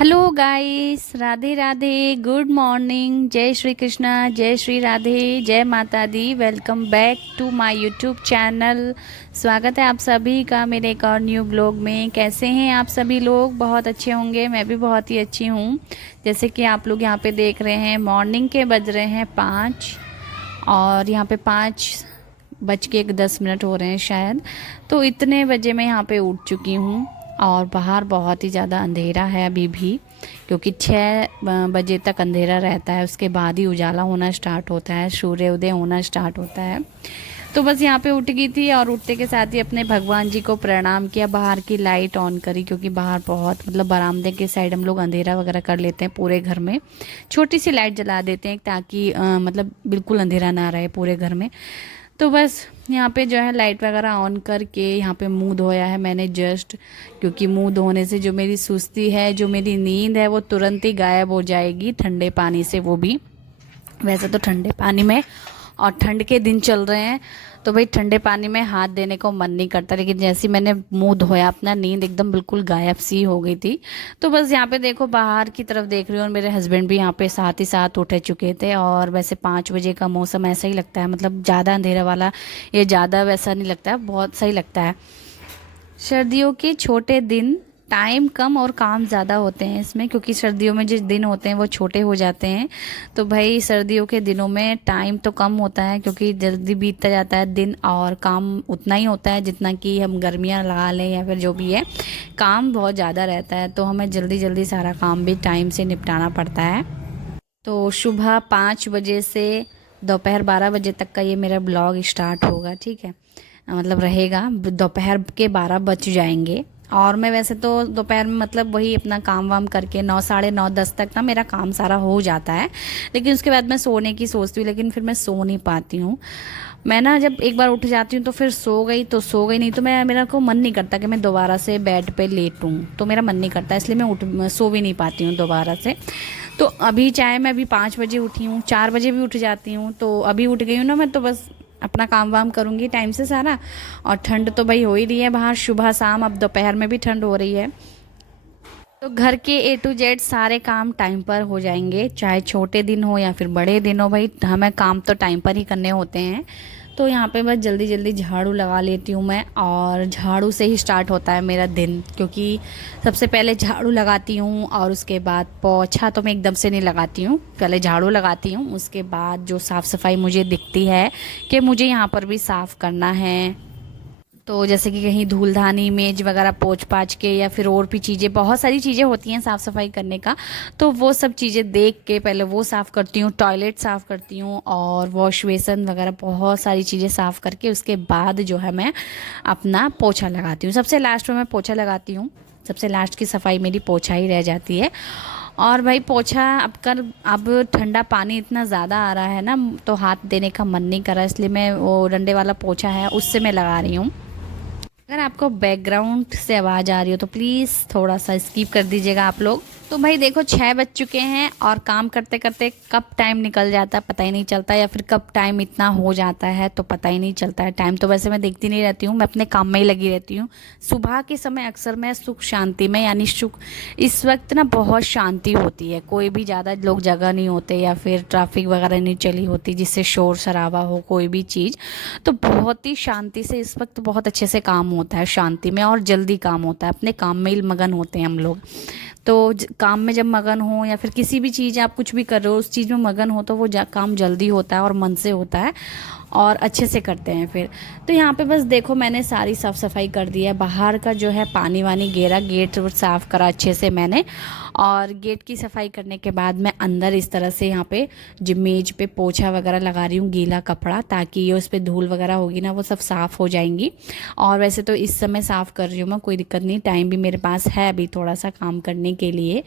Hello guys, Radhe Radhe, good morning, जय श्री कृष्णा, जय श्री राधे, जय माता दी। Welcome back to my YouTube channel. स्वागत है आप सभी का मेरे एक और न्यू ब्लॉग में। कैसे हैं आप सभी लोग? बहुत अच्छे होंगे। मैं भी बहुत ही अच्छी हूँ। जैसे कि आप लोग यहाँ पे देख रहे हैं, मॉर्निंग के बज रहे हैं 5 और यहाँ पे 5 बज के 10 मिनट हो रहे हैं शायद। तो इतने बजे मैं यहाँ पे उठ चुकी हूँ और बाहर बहुत ही ज़्यादा अंधेरा है अभी भी, क्योंकि 6 बजे तक अंधेरा रहता है, उसके बाद ही उजाला होना स्टार्ट होता है, सूर्योदय होना स्टार्ट होता है। तो बस यहाँ पे उठ गई थी और उठते के साथ ही अपने भगवान जी को प्रणाम किया, बाहर की लाइट ऑन करी, क्योंकि बाहर बहुत मतलब बरामदे के साइड हम लोग अंधेरा वगैरह कर लेते हैं पूरे घर में। छोटी सी लाइट जला देते हैं ताकि मतलब बिल्कुल अंधेरा ना रहे पूरे घर में। तो बस यहाँ पे जो है लाइट वगैरह ऑन करके यहाँ पे मुंह धोया है मैंने जस्ट, क्योंकि मुंह धोने से जो मेरी सुस्ती है, जो मेरी नींद है, वो तुरंत ही गायब हो जाएगी ठंडे पानी से। वो भी वैसे तो ठंडे पानी में, और ठंड के दिन चल रहे हैं तो भाई ठंडे पानी में हाथ देने को मन नहीं करता, लेकिन जैसे ही मैंने मुंह धोया अपना, नींद एकदम बिल्कुल गायब सी हो गई थी। तो बस यहाँ पे देखो, बाहर की तरफ देख रही हूँ और मेरे हस्बैंड भी यहाँ पे साथ ही साथ उठे चुके थे। और वैसे 5 बजे का मौसम ऐसा ही लगता है, मतलब ज़्यादा अंधेरा वाला, ये ज़्यादा वैसा नहीं लगता है, बहुत सही लगता है। सर्दियों के छोटे दिन, टाइम कम और काम ज़्यादा होते हैं इसमें, क्योंकि सर्दियों में जो दिन होते हैं वो छोटे हो जाते हैं। तो भाई सर्दियों के दिनों में टाइम तो कम होता है, क्योंकि जल्दी बीतता जाता है दिन, और काम उतना ही होता है जितना कि हम गर्मियाँ लगा लें या फिर जो भी है, काम बहुत ज़्यादा रहता है। तो हमें जल्दी जल्दी सारा काम भी टाइम से निपटाना पड़ता है। तो सुबह 5 बजे से दोपहर 12 बजे तक का ये मेरा ब्लॉग स्टार्ट होगा, ठीक है। मतलब रहेगा, दोपहर के 12 बज जाएंगे। और मैं वैसे तो दोपहर में मतलब वही अपना काम वाम करके 9, साढ़े 9, 10 तक ना मेरा काम सारा हो जाता है। लेकिन उसके बाद मैं सोने की सोचती हूँ, लेकिन फिर मैं सो नहीं पाती हूँ। मैं ना जब एक बार उठ जाती हूँ तो फिर सो गई तो सो गई, नहीं तो मैं, मेरा को मन नहीं करता कि मैं दोबारा से बेड पे लेटूँ, तो मेरा मन नहीं करता, इसलिए मैं सो भी नहीं पाती हूँ दोबारा से। तो अभी चाहे मैं अभी 5 बजे उठी हूँ, 4 बजे भी उठ जाती हूँ, तो अभी उठ गई हूँ ना मैं, तो बस अपना काम वाम करूँगी टाइम से सारा। और ठंड तो भाई हो ही रही है बाहर, सुबह शाम, अब दोपहर में भी ठंड हो रही है। तो घर के A to Z सारे काम टाइम पर हो जाएंगे, चाहे छोटे दिन हो या फिर बड़े दिन हो, भाई हमें काम तो टाइम पर ही करने होते हैं। तो यहाँ पे बस जल्दी जल्दी झाड़ू लगा लेती हूँ मैं, और झाड़ू से ही स्टार्ट होता है मेरा दिन, क्योंकि सबसे पहले झाड़ू लगाती हूँ और उसके बाद पोछा तो मैं एकदम से नहीं लगाती हूँ, पहले झाड़ू लगाती हूँ, उसके बाद जो साफ़ सफाई मुझे दिखती है कि मुझे यहाँ पर भी साफ़ करना है। तो जैसे कि कहीं धूलधानी मेज वगैरह पोंछ पाछ के, या फिर और भी चीज़ें, बहुत सारी चीज़ें होती हैं साफ़ सफाई करने का। तो वो सब चीज़ें देख के पहले वो साफ़ करती हूँ, टॉयलेट साफ़ करती हूँ और वॉश बेसन वगैरह बहुत सारी चीज़ें साफ़ करके उसके बाद जो है मैं अपना पोछा लगाती हूँ। सबसे लास्ट में मैं पोछा लगाती हूँ, सबसे लास्ट की सफाई मेरी पोछा ही रह जाती है। और भाई पोछा अब ठंडा पानी इतना ज़्यादा आ रहा है ना, तो हाथ देने का मन नहीं कर रहा, इसलिए मैं वो डंडे वाला पोछा है उससे मैं लगा रही हूँ। अगर आपको बैकग्राउंड से आवाज़ आ रही हो तो प्लीज़ थोड़ा सा स्किप कर दीजिएगा आप लोग। तो भाई देखो, 6 बज चुके हैं और काम करते करते कब टाइम निकल जाता है पता ही नहीं चलता, या फिर कब टाइम इतना हो जाता है तो पता ही नहीं चलता है। टाइम तो वैसे मैं देखती नहीं रहती हूँ, मैं अपने काम में ही लगी रहती हूँ। सुबह के समय अक्सर मैं सुख शांति में, यानी सुख, इस वक्त ना बहुत शांति होती है, कोई भी ज़्यादा लोग जगह नहीं होते, या फिर ट्रैफिक वगैरह नहीं चली होती जिससे शोर शराबा हो कोई भी चीज़। तो बहुत ही शांति से इस वक्त बहुत अच्छे से काम होता है, शांति में, और जल्दी काम होता है, अपने काम में ही मगन होते हैं हम लोग। तो काम में जब मगन हो, या फिर किसी भी चीज़ आप कुछ भी कर रहे हो उस चीज़ में मगन हो, तो वो काम जल्दी होता है और मन से होता है और अच्छे से करते हैं फिर। तो यहाँ पे बस देखो, मैंने सारी साफ़ सफाई कर दी है, बाहर का जो है पानी वानी गेरा, गेट साफ़ करा अच्छे से मैंने। और गेट की सफाई करने के बाद मैं अंदर इस तरह से यहाँ पे जो मेज पे पोछा वगैरह लगा रही हूँ, गीला कपड़ा, ताकि ये उस पर धूल वगैरह होगी ना वो सब साफ़ हो जाएंगी। और वैसे तो इस समय साफ़ कर रही हूँ मैं, कोई दिक्कत नहीं, टाइम भी मेरे पास है अभी थोड़ा सा काम करने के लिए,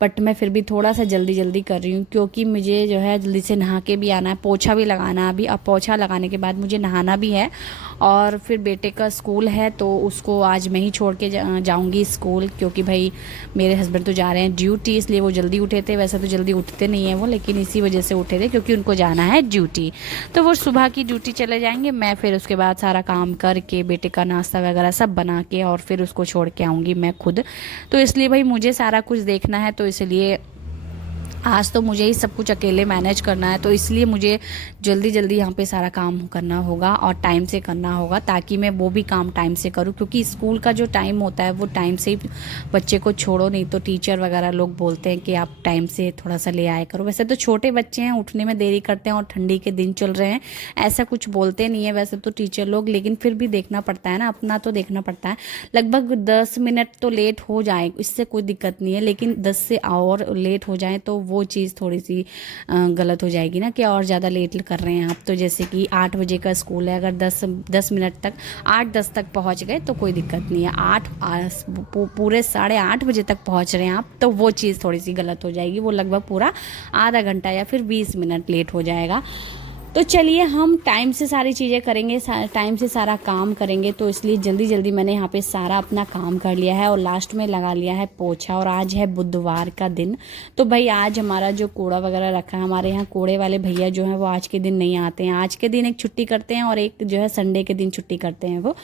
बट मैं फिर भी थोड़ा सा जल्दी जल्दी कर रही हूँ, क्योंकि मुझे जो है जल्दी से नहा के भी आना है, पोछा भी लगाना है अभी। अब पोछा लगाने के बाद मुझे नहाना भी है और फिर बेटे का स्कूल है तो उसको आज मैं ही छोड़ के जाऊँगी स्कूल, क्योंकि भाई मेरे हस्बैंड तो जा रहे हैं ड्यूटी, इसलिए वो जल्दी उठे थे। वैसे तो जल्दी उठते नहीं हैं वो, लेकिन इसी वजह से उठे थे क्योंकि उनको जाना है ड्यूटी। तो वो सुबह की ड्यूटी चले जाएंगे, मैं फिर उसके बाद सारा काम करके बेटे का नाश्ता वगैरह सब बना के और फिर उसको छोड़ के आऊँगी मैं खुद। तो इसलिए भाई मुझे सारा कुछ देखना है, तो इसलिए आज तो मुझे ही सब कुछ अकेले मैनेज करना है। तो इसलिए मुझे जल्दी जल्दी यहाँ पे सारा काम करना होगा और टाइम से करना होगा, ताकि मैं वो भी काम टाइम से करूँ, क्योंकि स्कूल का जो टाइम होता है वो टाइम से ही बच्चे को छोड़ो, नहीं तो टीचर वगैरह लोग बोलते हैं कि आप टाइम से थोड़ा सा ले आया करो। वैसे तो छोटे बच्चे हैं, उठने में देरी करते हैं और ठंडी के दिन चल रहे हैं, ऐसा कुछ बोलते नहीं है वैसे तो टीचर लोग, लेकिन फिर भी देखना पड़ता है ना, अपना तो देखना पड़ता है। लगभग 10 मिनट तो लेट हो जाए इससे कोई दिक्कत नहीं है, लेकिन 10 से और लेट हो जाए तो वो चीज़ थोड़ी सी गलत हो जाएगी ना, कि और ज़्यादा लेट कर रहे हैं आप। तो जैसे कि 8 बजे का स्कूल है, अगर 10 मिनट तक 8:10 तक पहुंच गए तो कोई दिक्कत नहीं है। पूरे 8:30 बजे तक पहुंच रहे हैं आप, तो वो चीज़ थोड़ी सी गलत हो जाएगी, वो लगभग पूरा आधा घंटा या फिर 20 मिनट लेट हो जाएगा। तो चलिए हम टाइम से सारी चीज़ें करेंगे, टाइम से सारा काम करेंगे। तो इसलिए जल्दी जल्दी मैंने यहाँ पे सारा अपना काम कर लिया है और लास्ट में लगा लिया है पोछा। और आज है बुधवार का दिन, तो भाई आज हमारा जो कूड़ा वगैरह रखा है, हमारे यहाँ कूड़े वाले भैया जो हैं वो आज के दिन नहीं आते हैं। आज के दिन एक छुट्टी करते हैं और एक जो है संडे के दिन छुट्टी करते हैं वो,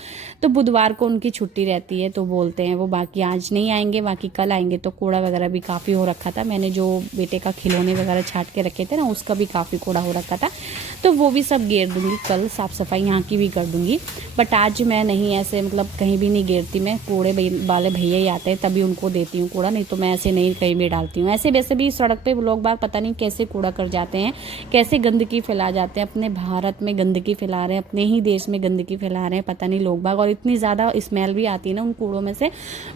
तो बुधवार को उनकी छुट्टी रहती है। तो बोलते हैं वो बाकी आज नहीं आएंगे, बाकी कल आएंगे। तो कूड़ा वगैरह भी काफ़ी हो रखा था, मैंने जो बेटे का खिलौने वगैरह छाट के रखे थे ना, उसका भी काफ़ी कूड़ा हो रखा था, तो वो भी सब घेर दूंगी। कल साफ़ सफाई यहाँ की भी कर दूंगी, बट आज मैं नहीं ऐसे मतलब कहीं भी नहीं घेरती। मैं कूड़े वाले भैया ही आते हैं तभी उनको देती हूँ कूड़ा, नहीं तो मैं ऐसे नहीं कहीं भी डालती हूँ। ऐसे वैसे भी सड़क पे लोग बाग पता नहीं कैसे कूड़ा कर जाते हैं, कैसे गंदगी फैला जाते हैं। अपने भारत में गंदगी फैला रहे हैं, अपने ही देश में गंदगी फैला रहे हैं, पता नहीं लोग बाग। और इतनी ज़्यादा स्मेल भी आती है ना उन कूड़ों में से।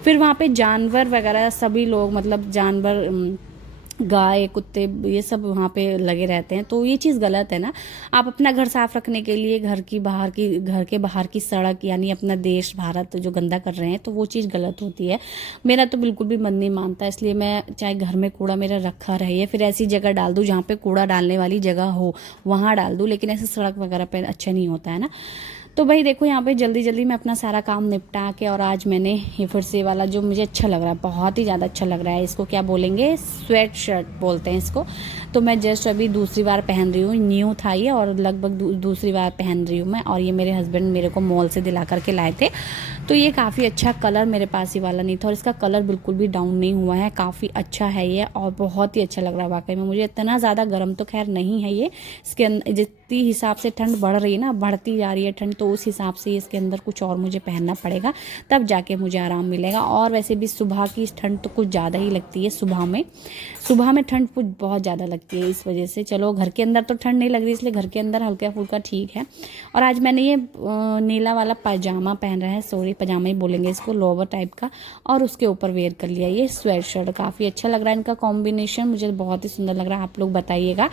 फिर वहाँ पे जानवर वगैरह सभी लोग, मतलब जानवर, गाय कुत्ते, ये सब वहाँ पे लगे रहते हैं। तो ये चीज़ गलत है ना। आप अपना घर साफ रखने के लिए घर के बाहर की सड़क यानी अपना देश भारत जो गंदा कर रहे हैं, तो वो चीज़ गलत होती है। मेरा तो बिल्कुल भी मन नहीं मानता, इसलिए मैं चाहे घर में कूड़ा मेरा रखा रहे या फिर ऐसी जगह डाल दूँ जहाँ पे कूड़ा डालने वाली जगह हो, वहाँ डाल दूँ, लेकिन ऐसे सड़क वगैरह पर अच्छा नहीं होता है ना। तो भाई देखो यहाँ पे जल्दी जल्दी मैं अपना सारा काम निपटा के, और आज मैंने ये फिर से वाला जो मुझे अच्छा लग रहा है, बहुत ही ज़्यादा अच्छा लग रहा है, इसको क्या बोलेंगे, स्वेट शर्ट बोलते हैं इसको। तो मैं जस्ट अभी दूसरी बार पहन रही हूँ, न्यू था ये और लगभग दूसरी बार पहन रही हूँ मैं। और ये मेरे हस्बैंड मेरे को मॉल से दिला करके लाए थे। तो ये काफ़ी अच्छा कलर, मेरे पास ही वाला नहीं था और इसका कलर बिल्कुल भी डाउन नहीं हुआ है, काफ़ी अच्छा है ये और बहुत ही अच्छा लग रहा है वाकई में। मुझे इतना ज़्यादा गर्म तो खैर नहीं है ये, इसके अंदर जितनी हिसाब से ठंड बढ़ रही है ना, बढ़ती जा रही है ठंड, तो उस हिसाब से इसके अंदर कुछ और मुझे पहनना पड़ेगा, तब जाके मुझे आराम मिलेगा। और वैसे भी सुबह की ठंड तो कुछ ज़्यादा ही लगती है, सुबह में ठंड कुछ बहुत ज़्यादा लगती है, इस वजह से चलो घर के अंदर तो ठंड नहीं लग रही, इसलिए घर के अंदर हल्का फुल्का ठीक है। और आज मैंने ये नीला वाला पजामा पहन रहा है, सॉरी पजामा ही बोलेंगे इसको, लोवर टाइप का, और उसके ऊपर वेयर कर लिया ये स्वेट शर्ट। काफ़ी अच्छा लग रहा है इनका कॉम्बिनेशन, मुझे बहुत ही सुंदर लग रहा है, आप लोग बताइएगा।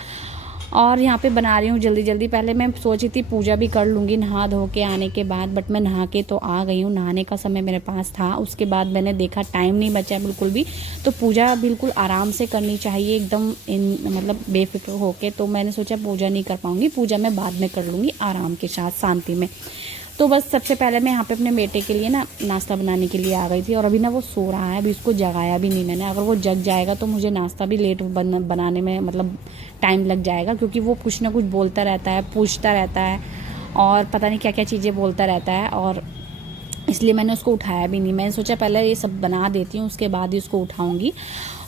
और यहाँ पे बना रही हूँ जल्दी जल्दी। पहले मैं सोची थी पूजा भी कर लूँगी नहा धो के आने के बाद, बट मैं नहा के तो आ गई हूँ, नहाने का समय मेरे पास था। उसके बाद मैंने देखा टाइम नहीं बचा बिल्कुल भी, तो पूजा बिल्कुल आराम से करनी चाहिए, एकदम मतलब बेफिक्र होके। तो मैंने सोचा पूजा नहीं कर पाऊँगी, पूजा मैं बाद में कर लूँगी आराम के साथ शांति में। तो बस सबसे पहले मैं यहाँ पे अपने बेटे के लिए ना नाश्ता बनाने के लिए आ गई थी, और अभी ना वो सो रहा है, अभी उसको जगाया भी नहीं मैंने। अगर वो जग जाएगा तो मुझे नाश्ता भी लेट बनाने में मतलब टाइम लग जाएगा, क्योंकि वो कुछ ना कुछ बोलता रहता है, पूछता रहता है और पता नहीं क्या क्या चीज़ें बोलता रहता है, और इसलिए मैंने उसको उठाया भी नहीं। मैंने सोचा पहले ये सब बना देती हूँ, उसके बाद ही उसको उठाऊँगी।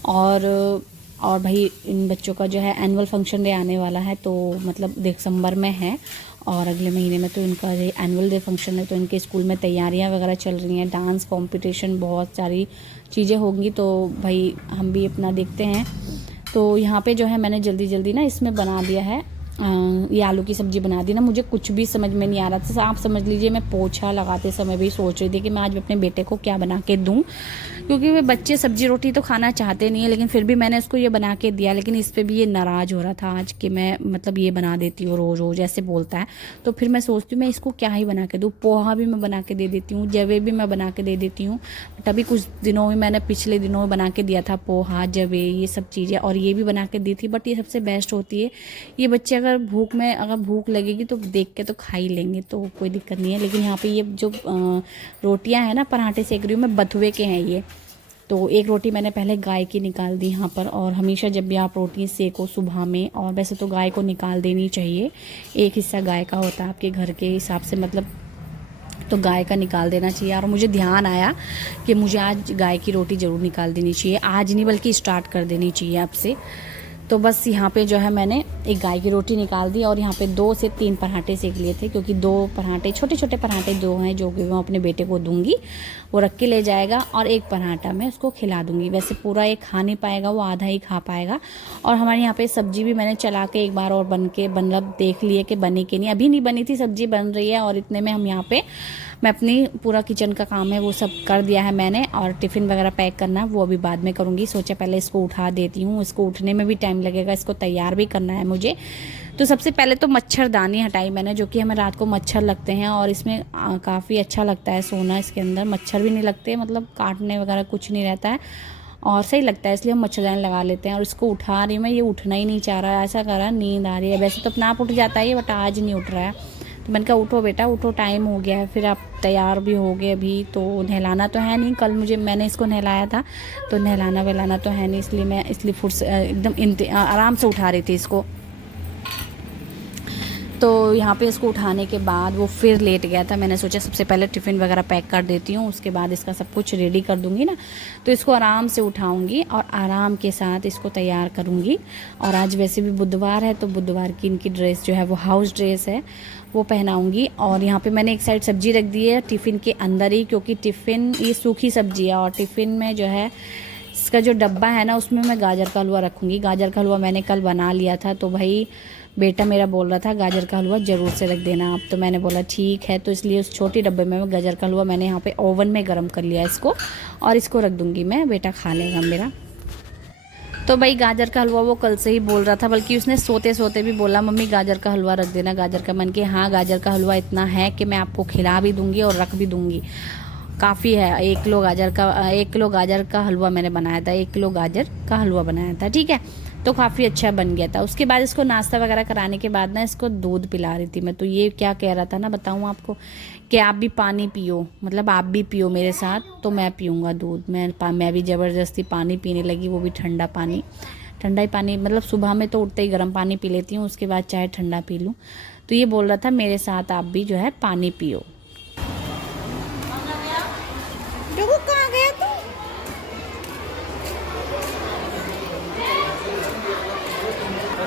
और भाई इन बच्चों का जो है एनुअल फंक्शन डे आने वाला है, तो मतलब दिसंबर में है और अगले महीने में तो इनका एनुअल डे फंक्शन है। तो इनके स्कूल में तैयारियां वगैरह चल रही हैं, डांस कंपटीशन, बहुत सारी चीज़ें होंगी। तो भाई हम भी अपना देखते हैं। तो यहाँ पे जो है मैंने जल्दी जल्दी ना इसमें बना दिया है, ये आलू की सब्ज़ी बना दी ना। मुझे कुछ भी समझ में नहीं आ रहा था, आप समझ लीजिए मैं पोछा लगाते समय भी सोच रही थी कि मैं आज अपने बेटे को क्या बना के दूँ, क्योंकि वे बच्चे सब्जी रोटी तो खाना चाहते नहीं है, लेकिन फिर भी मैंने उसको ये बना के दिया। लेकिन इस पर भी ये नाराज़ हो रहा था आज कि मैं मतलब ये बना देती हूँ रोज़ रोज़ ऐसे बोलता है। तो फिर मैं सोचती हूँ मैं इसको क्या ही बना के दूँ, पोहा भी मैं बना के दे देती हूँ, जवे भी मैं बना के दे देती हूँ। बट अभी कुछ दिनों में मैंने पिछले दिनों में बना के दिया था पोहा, जवे, ये सब चीज़ें, और ये भी बना के दी थी। बट ये सबसे बेस्ट होती है, ये बच्चे अगर अगर भूख लगेगी तो देख के तो खा ही लेंगे, तो कोई दिक्कत नहीं है। लेकिन यहाँ पे ये जो रोटियां हैं ना, पराठे सेक रही हूँ मैं, बथुए के हैं ये। तो एक रोटी मैंने पहले गाय की निकाल दी यहाँ पर। और हमेशा जब भी आप रोटी सेको सुबह में, और वैसे तो गाय को निकाल देनी चाहिए, एक हिस्सा गाय का होता है आपके घर के हिसाब से, मतलब तो गाय का निकाल देना चाहिए। और मुझे ध्यान आया कि मुझे आज गाय की रोटी ज़रूर निकाल देनी चाहिए, आज नहीं बल्कि स्टार्ट कर देनी चाहिए अब से। तो बस यहाँ पे जो है मैंने एक गाय की रोटी निकाल दी, और यहाँ पे 2 से 3 पराठे सेक लिए थे, क्योंकि 2 पराठे, छोटे छोटे पराठे 2 हैं जो कि मैं अपने बेटे को दूंगी, वो रख के ले जाएगा, और एक पराठा मैं उसको खिला दूंगी। वैसे पूरा एक खा नहीं पाएगा, वो आधा ही खा पाएगा। और हमारे यहाँ पे सब्जी भी मैंने चला के एक बार और मतलब देख लिए कि बनी कि नहीं। अभी नहीं बनी थी, सब्जी बन रही है, और इतने में हम यहाँ पे मैं अपनी पूरा किचन का काम है वो सब कर दिया है मैंने। और टिफ़िन वगैरह पैक करना वो अभी बाद में करूँगी, सोचा पहले इसको उठा देती हूँ, इसको उठने में भी टाइम लगेगा, इसको तैयार भी करना है मुझे। तो सबसे पहले तो मच्छरदानी हटाई मैंने, जो कि हमें रात को मच्छर लगते हैं, और इसमें काफ़ी अच्छा लगता है सोना, इसके अंदर मच्छर भी नहीं लगते, मतलब काटने वगैरह कुछ नहीं रहता है, और सही लगता है, इसलिए हम मच्छरदानी लगा लेते हैं। और इसको उठा रही मैं, ये उठना ही नहीं चाह रहा है, ऐसा कर रहा है नींद आ रही है। वैसे तो अपना आप उठ जाता है ये, बट आज नहीं उठ रहा है। तो मैंने कहा उठो बेटा उठो, टाइम हो गया है। फिर आप तैयार भी हो गए अभी, तो नहलाना तो है नहीं, कल मैंने इसको नहलाया था, तो नहलाना वहलाना तो है नहीं, इसलिए मैं एकदम आराम से उठा रही थी इसको। तो यहाँ पे इसको उठाने के बाद वो फिर लेट गया था। मैंने सोचा सबसे पहले टिफ़िन वगैरह पैक कर देती हूँ, उसके बाद इसका सब कुछ रेडी कर दूँगी ना, तो इसको आराम से उठाऊँगी और आराम के साथ इसको तैयार करूँगी। और आज वैसे भी बुधवार है, तो बुधवार की इनकी ड्रेस जो है वो हाउस ड्रेस है, वो पहनाऊँगी। और यहाँ पे मैंने एक साइड सब्जी रख दी है टिफ़िन के अंदर ही, क्योंकि टिफ़िन ये सूखी सब्जी है, और टिफ़िन में जो है इसका जो डब्बा है ना, उसमें मैं गाजर का हलवा रखूँगी। गाजर का हलवा मैंने कल बना लिया था, तो भाई बेटा मेरा बोल रहा था गाजर का हलवा ज़रूर से रख देना आप, तो मैंने बोला ठीक है। तो इसलिए उस छोटी डब्बे में गाजर का हलवा मैंने यहाँ पे ओवन में गर्म कर लिया इसको, और इसको रख दूँगी मैं, बेटा खा लेगा मेरा। तो भाई गाजर का हलवा वो कल से ही बोल रहा था, बल्कि उसने सोते सोते भी बोला मम्मी गाजर का हलवा रख देना, गाजर का। मन के हाँ, गाजर का हलवा इतना है कि मैं आपको खिला भी दूँगी और रख भी दूँगी, काफ़ी है। 1 किलो गाजर का हलवा मैंने बनाया था, 1 किलो गाजर का हलवा बनाया था, ठीक है। तो काफ़ी अच्छा बन गया था। उसके बाद इसको नाश्ता वगैरह कराने के बाद ना इसको दूध पिला रही थी मैं। तो ये क्या कह रहा था ना, बताऊँ आपको, कि आप भी पानी पियो, मतलब आप भी पियो मेरे साथ, तो मैं पीऊँगा दूध। मैं भी ज़बरदस्ती पानी पीने लगी, वो भी ठंडा पानी, ठंडा ही पानी, मतलब सुबह में तो उठते ही गर्म पानी पी लेती हूँ, उसके बाद चाहे ठंडा पी लूँ। तो ये बोल रहा था मेरे साथ आप भी जो है पानी पियो। कहाँ गया तू?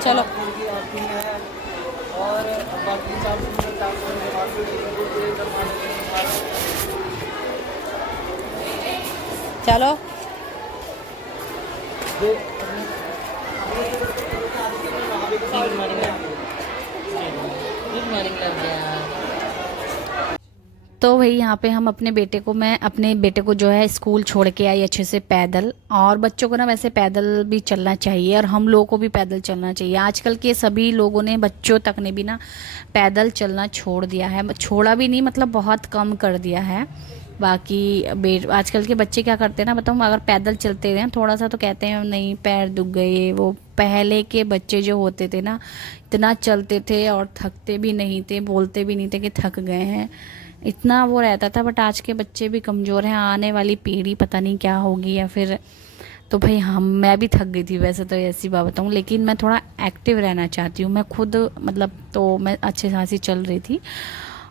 चलो चलो तो भाई यहाँ पे हम मैं अपने बेटे को जो है स्कूल छोड़ के आई अच्छे से पैदल। और बच्चों को ना वैसे पैदल भी चलना चाहिए, और हम लोगों को भी पैदल चलना चाहिए। आजकल के सभी लोगों ने, बच्चों तक ने भी ना पैदल चलना छोड़ दिया है, छोड़ा भी नहीं, मतलब बहुत कम कर दिया है। बाकी आजकल के बच्चे क्या करते हैं ना, बताऊँ, अगर पैदल चलते हैं थोड़ा सा तो कहते हैं नहीं पैर दुख गए। वो पहले के बच्चे जो होते थे ना, इतना चलते थे और थकते भी नहीं थे, बोलते भी नहीं थे कि थक गए हैं, इतना वो रहता था। बट आज के बच्चे भी कमज़ोर हैं, आने वाली पीढ़ी पता नहीं क्या होगी, या फिर तो भाई मैं भी थक गई थी वैसे तो, ऐसी बात बताऊँ, लेकिन मैं थोड़ा एक्टिव रहना चाहती हूँ मैं खुद, मतलब तो मैं अच्छे खासी चल रही थी।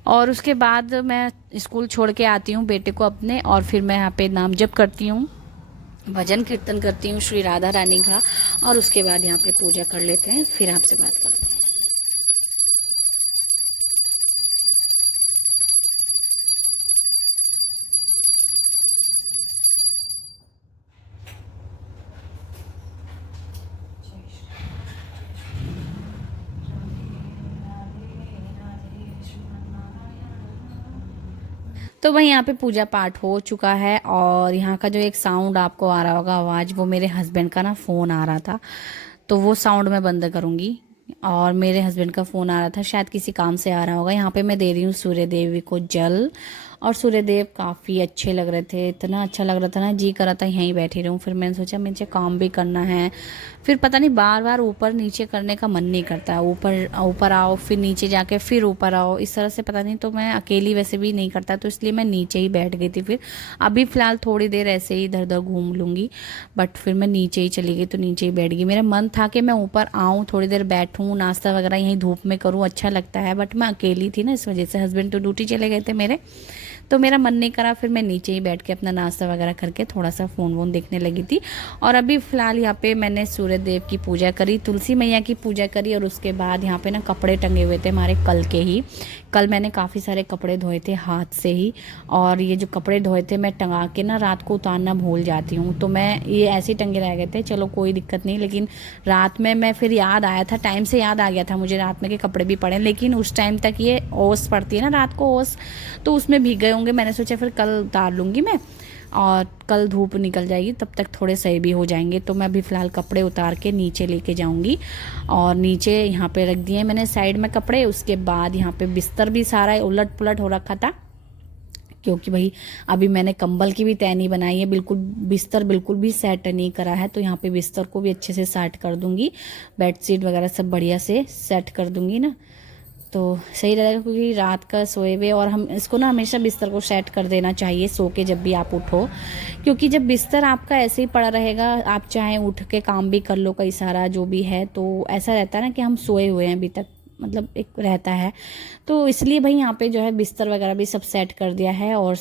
और उसके बाद मैं स्कूल छोड़ के आती हूँ बेटे को अपने, और फिर मैं यहाँ पे नाम जप करती हूँ, भजन कीर्तन करती हूँ श्री राधा रानी का, और उसके बाद यहाँ पे पूजा कर लेते हैं, फिर आपसे बात करते हैं। तो भाई यहाँ पे पूजा पाठ हो चुका है, और यहाँ का जो एक साउंड आपको आ रहा होगा आवाज़, वो मेरे हस्बैंड का ना फ़ोन आ रहा था, तो वो साउंड मैं बंद करूँगी। और मेरे हस्बैंड का फ़ोन आ रहा था, शायद किसी काम से आ रहा होगा। यहाँ पे मैं दे रही हूँ सूर्य देवी को जल, और सूर्यदेव काफ़ी अच्छे लग रहे थे, इतना अच्छा लग रहा था ना, जी कर रहा था यहीं बैठी रहूँ। फिर मैंने सोचा मुझे काम भी करना है, फिर पता नहीं बार बार ऊपर नीचे करने का मन नहीं करता, ऊपर ऊपर आओ फिर नीचे जाके फिर ऊपर आओ, इस तरह से पता नहीं, तो मैं अकेली वैसे भी नहीं करता, तो इसलिए मैं नीचे ही बैठ गई थी। फिर अभी फ़िलहाल थोड़ी देर ऐसे ही इधर उधर घूम लूँगी, बट फिर मैं नीचे ही चली गई, तो नीचे ही बैठ गई। मेरा मन था कि मैं ऊपर आऊँ, थोड़ी देर बैठूँ, नाश्ता वगैरह यहीं धूप में करूँ, अच्छा लगता है, बट मैं अकेली थी ना, इस वजह से हस्बैंड तो ड्यूटी चले गए थे मेरे, तो मेरा मन नहीं करा। फिर मैं नीचे ही बैठ के अपना नाश्ता वगैरह करके थोड़ा सा फ़ोन वोन देखने लगी थी। और अभी फ़िलहाल यहाँ पे मैंने सूर्य देव की पूजा करी, तुलसी मैया की पूजा करी, और उसके बाद यहाँ पे ना कपड़े टंगे हुए थे हमारे कल के ही। कल मैंने काफ़ी सारे कपड़े धोए थे हाथ से ही, और ये जो कपड़े धोए थे मैं टंगा के ना रात को उतारना भूल जाती हूँ, तो मैं ये ऐसे ही टंगे रह गए थे, चलो कोई दिक्कत नहीं। लेकिन रात में मैं फिर याद आया था, टाइम से याद आ गया था मुझे रात में के कपड़े भी पड़े, लेकिन उस टाइम तक ये ओस पड़ती है ना रात को ओस, तो उसमें भीग गए होंगे। मैंने सोचा फिर कल उतार लूँगी मैं, और कल धूप निकल जाएगी तब तक थोड़े सही भी हो जाएंगे। तो मैं अभी फ़िलहाल कपड़े उतार के नीचे लेके जाऊंगी, और नीचे यहाँ पे रख दिए मैंने साइड में कपड़े। उसके बाद यहाँ पे बिस्तर भी सारा उलट पुलट हो रखा था, क्योंकि भाई अभी मैंने कंबल की भी तय नहीं बनाई है, बिल्कुल बिस्तर बिल्कुल भी सेट नहीं करा है, तो यहाँ पे बिस्तर को भी अच्छे से सेट कर दूंगी, बेडशीट वगैरह सब बढ़िया से सेट कर दूंगी ना, तो सही रहेगा। क्योंकि रात का सोए हुए, और हम इसको ना हमेशा बिस्तर को सेट कर देना चाहिए सो के जब भी आप उठो, क्योंकि जब बिस्तर आपका ऐसे ही पड़ा रहेगा, आप चाहे उठ के काम भी कर लो कई सारा जो भी है, तो ऐसा रहता है ना कि हम सोए हुए हैं अभी तक, मतलब एक रहता है। तो इसलिए भाई यहाँ पे जो है बिस्तर वगैरह भी सब सेट कर दिया है, और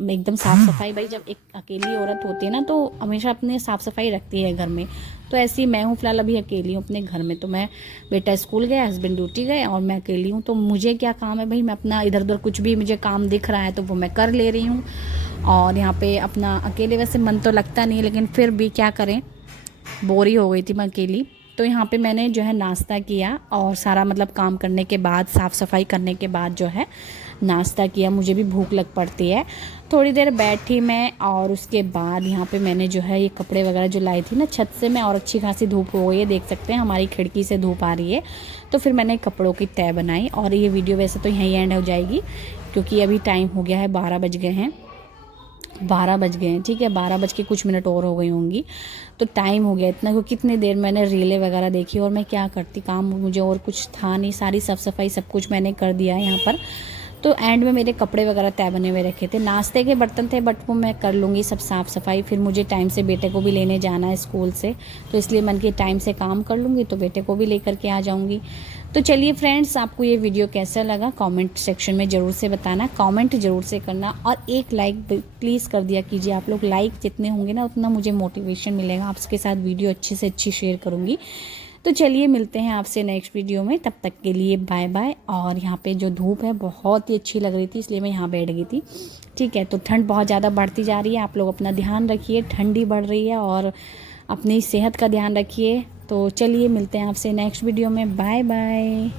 एकदम साफ़ सफाई, भाई जब एक अकेली औरत होती है ना तो हमेशा अपने साफ़ सफाई रखती है घर में, तो ऐसी मैं हूँ फ़िलहाल अभी अकेली हूँ अपने घर में, तो मैं बेटा स्कूल गया, हस्बैंड ड्यूटी गए, और मैं अकेली हूँ, तो मुझे क्या काम है भाई, मैं अपना इधर उधर कुछ भी मुझे काम दिख रहा है तो वो मैं कर ले रही हूँ। और यहाँ पे अपना अकेले वैसे मन तो लगता नहीं, लेकिन फिर भी क्या करें, बोरी हो गई थी मैं अकेली। तो यहाँ पे मैंने जो है नाश्ता किया, और सारा मतलब काम करने के बाद, साफ़ सफाई करने के बाद जो है नाश्ता किया, मुझे भी भूख लग पड़ती है। थोड़ी देर बैठी मैं, और उसके बाद यहाँ पे मैंने जो है ये कपड़े वगैरह जो लाई थी ना छत से मैं, और अच्छी खासी धूप हो गई है, देख सकते हैं हमारी खिड़की से धूप आ रही है, तो फिर मैंने कपड़ों की तय बनाई। और ये वीडियो वैसे तो यहीं एंड हो जाएगी, क्योंकि अभी टाइम हो गया है 12 बज गए हैं, 12 बज गए हैं, ठीक है, 12 बज के कुछ मिनट और हो गई होंगी, तो टाइम हो गया इतना, क्योंकि कितनी देर मैंने रीलें वगैरह देखी, और मैं क्या करती, काम मुझे और कुछ था नहीं, सारी साफ़ सफाई सब कुछ मैंने कर दिया है यहाँ पर। तो एंड में मेरे कपड़े वगैरह तय बने हुए रखे थे, नाश्ते के बर्तन थे, बट वो मैं कर लूँगी सब साफ़ सफाई, फिर मुझे टाइम से बेटे को भी लेने जाना है स्कूल से, तो इसलिए मन के टाइम से काम कर लूँगी, तो बेटे को भी लेकर के आ जाऊँगी। तो चलिए फ्रेंड्स, आपको ये वीडियो कैसा लगा कमेंट सेक्शन में ज़रूर से बताना, कमेंट ज़रूर से करना, और एक लाइक प्लीज़ कर दिया कीजिए। आप लोग लाइक जितने होंगे ना उतना मुझे मोटिवेशन मिलेगा, आपके साथ वीडियो अच्छी से अच्छी शेयर करूँगी। तो चलिए मिलते हैं आपसे नेक्स्ट वीडियो में, तब तक के लिए बाय बाय। और यहाँ पे जो धूप है बहुत ही अच्छी लग रही थी, इसलिए मैं यहाँ बैठ गई थी, ठीक है। तो ठंड बहुत ज़्यादा बढ़ती जा रही है, आप लोग अपना ध्यान रखिए, ठंडी बढ़ रही है, और अपनी सेहत का ध्यान रखिए। तो चलिए मिलते हैं आपसे नेक्स्ट वीडियो में, बाय बाय।